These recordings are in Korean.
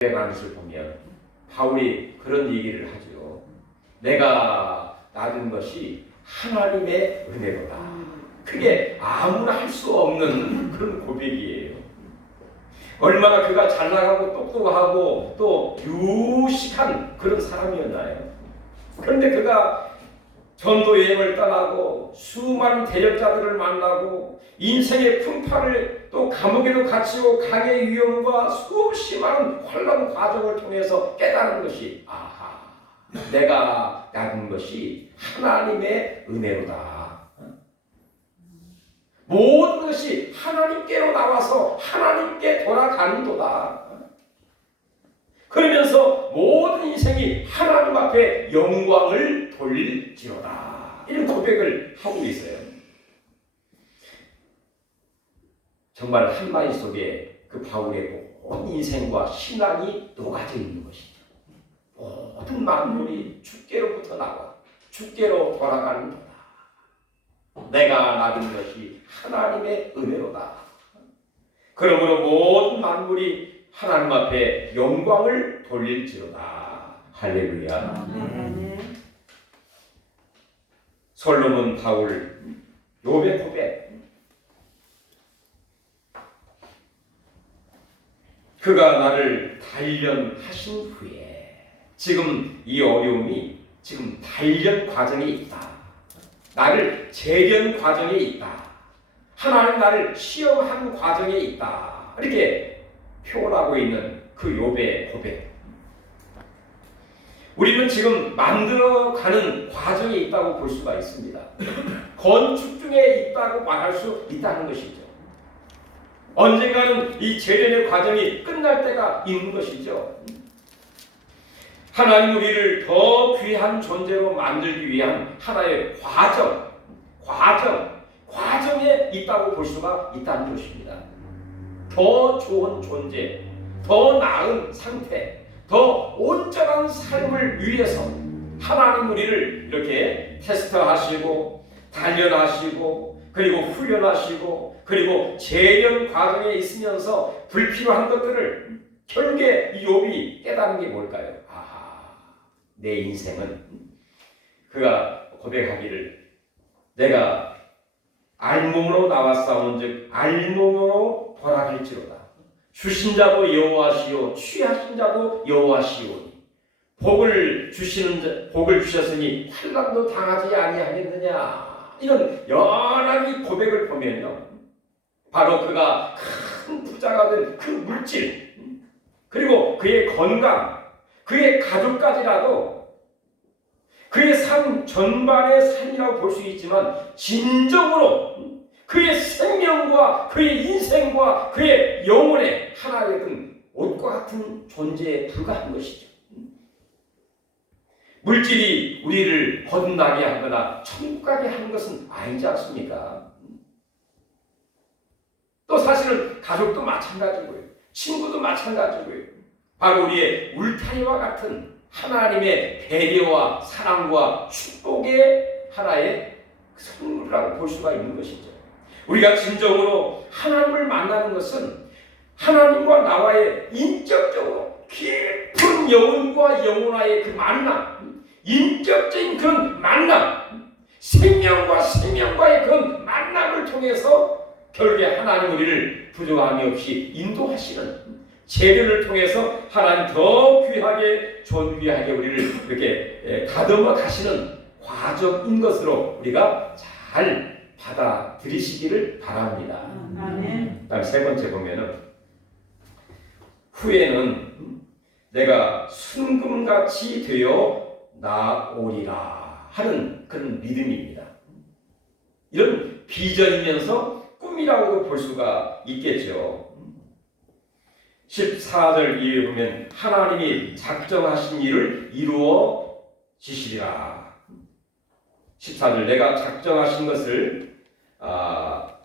고백하는 보면 바울이 그런 얘기를 하죠. 내가 낳은 것이 하나님의 은혜로다. 그게 아무나 할 수 없는 그런 고백이에요. 얼마나 그가 잘 나가고 똑똑하고 또 유식한 그런 사람이었나요? 그런데 그가 전도 여행을 떠나고 수많은 대적자들을 만나고 인생의 풍파를 또 감옥에도 갇히고 강의 위험과 수없이 많은 환란 과정을 통해서 깨달은 것이 아하, 내가 낳은 것이 하나님의 은혜로다. 모든 것이 하나님께로 나와서 하나님께 돌아가는도다. 그러면서 모든 인생이 하나님 앞에 영광을 돌릴지어다. 이런 고백을 하고 있어요. 정말 한마디 속에 그 바울의 온 인생과 신앙이 녹아져 있는 것이죠. 모든 만물이 주께로부터 나와 주께로 돌아가는 도다. 내가 낳은 것이 하나님의 은혜로다. 그러므로 모든 만물이 하나님 앞에 영광을 돌릴지로다. 할렐루야. 솔로몬 바울 욥의 고백. 그가 나를 단련하신 후에 지금 이 어려움이 지금 단련 과정에 있다. 나를 재련 과정에 있다. 하나님 나를 시험한 과정에 있다. 이렇게 표현하고 있는 그 욥의 고백. 우리는 지금 만들어가는 과정에 있다고 볼 수가 있습니다. 건축 중에 있다고 말할 수 있다는 것이죠. 언젠가는 이 재련의 과정이 끝날 때가 있는 것이죠. 하나님 우리를 더 귀한 존재로 만들기 위한 하나의 과정에 있다고 볼 수가 있다는 것입니다. 더 좋은 존재, 더 나은 상태, 더 온전한 삶을 위해서 하나님 우리를 이렇게 테스트하시고 단련하시고 그리고 훈련하시고 그리고 재련 과정에 있으면서 불필요한 것들을 결국에 이 욥이 깨달은 게 뭘까요? 내 인생은 그가 고백하기를 내가 알몸으로 나왔사온즉 알몸으로 돌아갈지로다. 주신 자도 여호와시요 취하신 자도 여호와시오니 복을 주셨으니 환난도 당하지 아니하겠느냐. 이런 여러 고백을 보면요, 바로 그가 큰 부자가 된 그 물질 그리고 그의 건강 그의 가족까지라도 그의 삶 전반의 삶이라고 볼 수 있지만 진정으로 그의 생명과 그의 인생과 그의 영혼의 하나의 옷과 같은 존재에 불과한 것이죠. 물질이 우리를 거듭나게 하거나 천국 가게 하는 것은 아니지 않습니까? 또 사실은 가족도 마찬가지고요. 친구도 마찬가지고요. 바로 우리의 울타리와 같은 하나님의 배려와 사랑과 축복의 하나의 선물이라고 볼 수가 있는 것이죠. 우리가 진정으로 하나님을 만나는 것은 하나님과 나와의 인격적으로 깊은 영혼과 영혼와의 그 만남, 인격적인 그런 만남, 생명과 생명과의 그런 만남을 통해서 결국에 하나님 우리를 부족함이 없이 인도하시는 재련을 통해서 하나님 더 귀하게 존귀하게 우리를 이렇게 다듬어 가시는 과정인 것으로 우리가 잘 받아들이시기를 바랍니다. 다음 세 번째 보면은 후에는 내가 순금같이 되어 나오리라 하는 그런 믿음입니다. 이런 비전이면서 꿈이라고도 볼 수가 있겠죠. 14절 이후에 보면 하나님이 작정하신 일을 이루어 지시리라. 14절 내가 작정하신 것을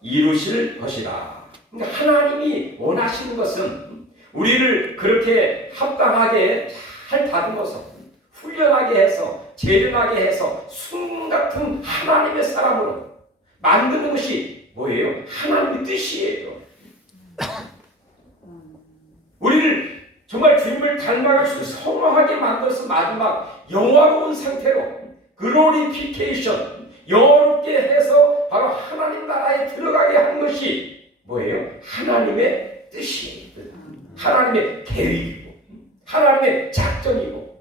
이루실 것이다. 그러니까 하나님이 원하시는 것은 우리를 그렇게 합당하게 잘 다듬어서 훈련하게 해서 재련하게 해서 순금 같은 하나님의 사람으로 만드는 것이 뭐예요? 하나님의 뜻이에요. 우리를 정말 주님을 닮아갈 수 성화하게 만들어서 마지막 영화로운 상태로 글로리피케이션, 영화롭게 해서 바로 하나님 나라에 들어가게 한 것이 뭐예요? 하나님의 뜻이에요. 하나님의 계획이고 하나님의 작전이고.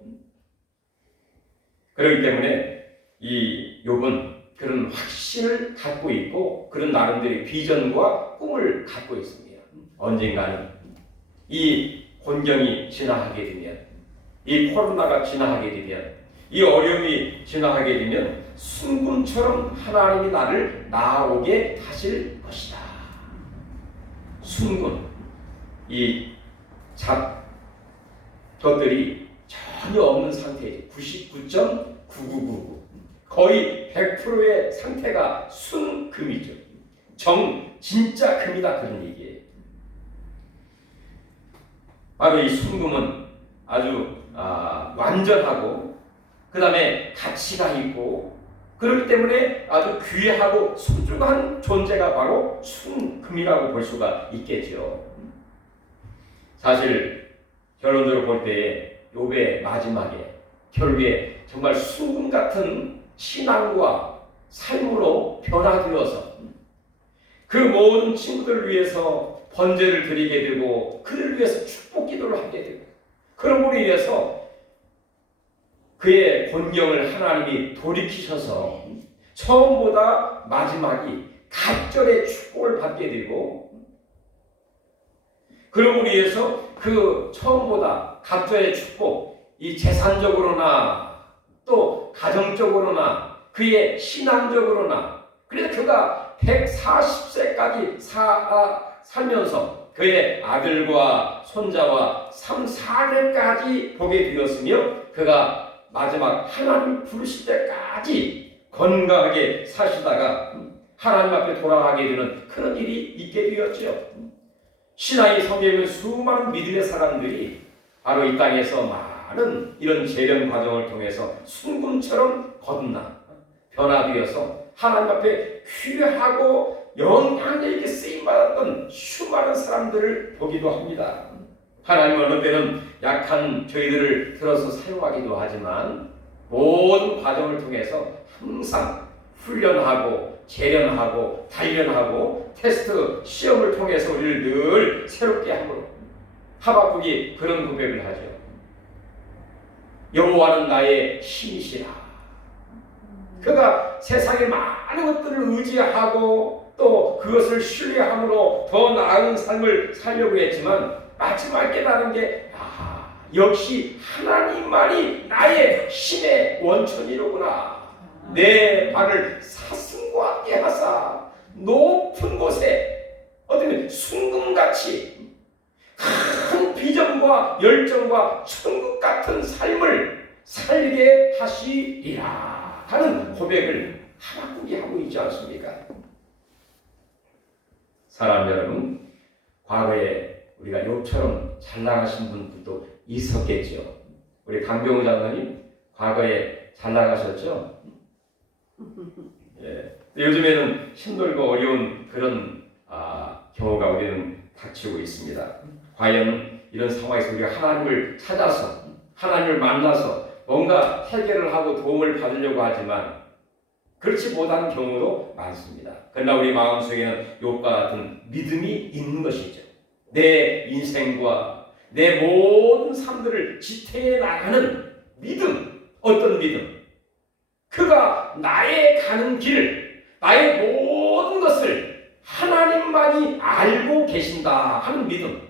그렇기 때문에 이 욥은 그런 확신을 갖고 있고 그런 나름대로의 비전과 꿈을 갖고 있습니다. 언젠가는 이 곤경이 지나가게 되면, 이 코로나가 지나가게 되면, 이 어려움이 지나가게 되면 순금처럼 하나님이 나를 나오게 하실 것이다. 순금, 이 것들이 전혀 없는 상태이죠. 99.9999 거의 100%의 상태가 순금이죠. 진짜 금이다 그런 얘기예요. 바로 이 순금은 아주 완전하고 그 다음에 가치가 있고 그렇기 때문에 아주 귀하고 소중한 존재가 바로 순금이라고 볼 수가 있겠죠. 사실 결론적으로 볼 때 욥의 마지막에 결국에 정말 순금 같은 신앙과 삶으로 변화되어서 그 모든 친구들을 위해서 번제를 드리게 되고 그를 위해서 축복 기도를 하게 되고 그럼으로 인해서 그의 곤경을 하나님이 돌이키셔서 처음보다 마지막이 갑절의 축복을 받게 되고 그럼으로 인해서 그 처음보다 갑절의 축복, 이 재산적으로나 또 가정적으로나 그의 신앙적으로나 그래서 그가 140세까지 살면서 그의 아들과 손자와 3, 4대까지 보게 되었으며 그가 마지막 하나님 부르실 때까지 건강하게 사시다가 하나님 앞에 돌아가게 되는 그런 일이 있게 되었죠. 신앙이 성경에 수많은 믿음의 사람들이 바로 이 땅에서 많은 이런 재련 과정을 통해서 순금처럼 거듭나 변화되어서 하나님 앞에 귀하고 영향력 있게 쓰임받았던 수많은 사람들을 보기도 합니다. 하나님은 어느 때는 약한 저희들을 들어서 사용하기도 하지만 모든 과정을 통해서 항상 훈련하고 재련하고 단련하고 테스트 시험을 통해서 우리를 늘 새롭게 함으로 하박국이 그런 고백을 하죠. 여호와는 나의 힘이시라. 그가 세상의 많은 것들을 의지하고 또 그것을 신뢰함으로 더 나은 삶을 살려고 했지만 마지막에 깨달은 게 역시 하나님만이 나의 힘의 원천이로구나. 내 발을 사슴과 함께 하사 높은 곳에 어떤 순금같이 큰 비전과 열정과 천국 같은 삶을 살게 하시리라 하는 고백을 하박국이 하고 있지 않습니까? 사람 여러분, 과거에 우리가 욥처럼 잘 나가신 분들도 있었겠죠. 우리 강병우 장로님 과거에 잘 나가셨죠? 예. 요즘에는 힘들고 어려운 그런 경우가 우리는 닥치고 있습니다. 과연 이런 상황에서 우리가 하나님을 찾아서 하나님을 만나서 뭔가 해결을 하고 도움을 받으려고 하지만 그렇지 못한 경우도 많습니다. 그러나 우리 마음속에는 욥과 같은 믿음이 있는 것이죠. 내 인생과 내 모든 삶들을 지탱해 나가는 믿음. 어떤 믿음? 그가 나의 가는 길, 나의 모든 것을 하나님만이 알고 계신다 하는 믿음.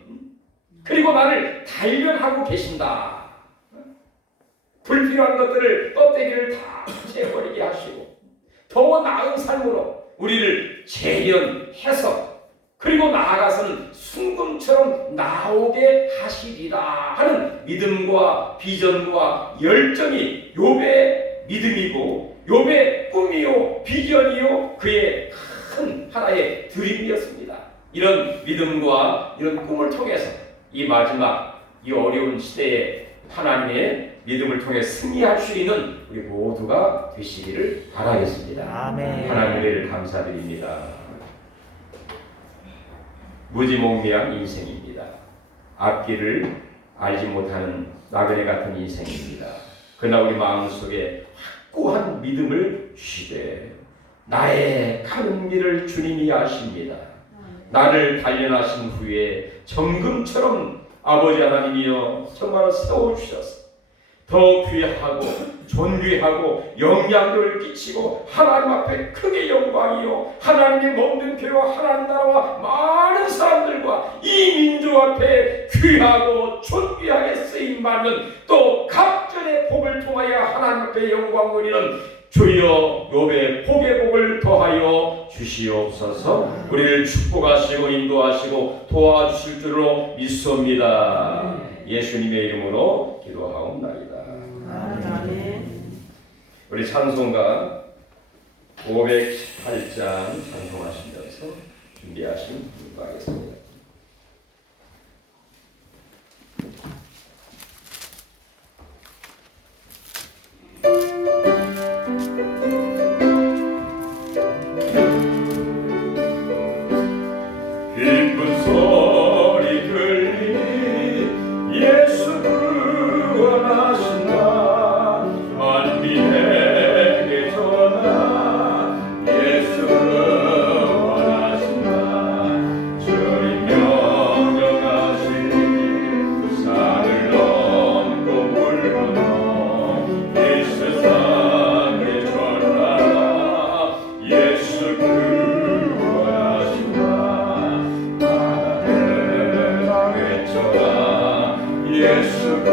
그리고 나를 단련하고 계신다. 불필요한 것들을 껍데기를 다 채버리게 하시고 더 나은 삶으로 우리를 재련해서 그리고 나아가서는 순금처럼 나오게 하시리라 하는 믿음과 비전과 열정이 욥의 믿음이고 욥의 꿈이요 비전이요 그의 큰 하나의 드림이었습니다. 이런 믿음과 이런 꿈을 통해서 이 마지막 이 어려운 시대에 하나님의 믿음을 통해 승리할 수 있는 우리 모두가 되시기를 바라겠습니다. 아멘. 하나님을 감사드립니다. 무지몽매한 인생입니다. 앞길을 알지 못하는 나그네 같은 인생입니다. 그러나 우리 마음속에 확고한 믿음을 주시되 나의 가는 길을 주님이 아십니다. 나를 단련하신 후에 정금처럼 아버지 하나님이여 정말 세워주셔서 더 귀하고 존귀하고 영향력을 끼치고 하나님 앞에 크게 영광이요 하나님의 먹는 배와 하나님 나라와 많은 사람들과 이 민족 앞에 귀하고 존귀하게 쓰임받는 또 각전의 복을 통하여 하나님 앞에 영광 누리는 주여 욥의 복의 복을 더하여 주시옵소서. 우리를 축복하시고 인도하시고 도와주실 줄로 믿습니다. 예수님의 이름으로 기도하옵나이다. 아멘. 우리 찬송가 518장 찬송하시면서 준비하시면 기도하겠습니다. 기쁜 소리 들리 예수 구원하신다 만민에게 전하 예수 구원하신다 주님 명령하시니 산을 넘고 물 건너 이 세상에 전하라 예수 구원하신다 예수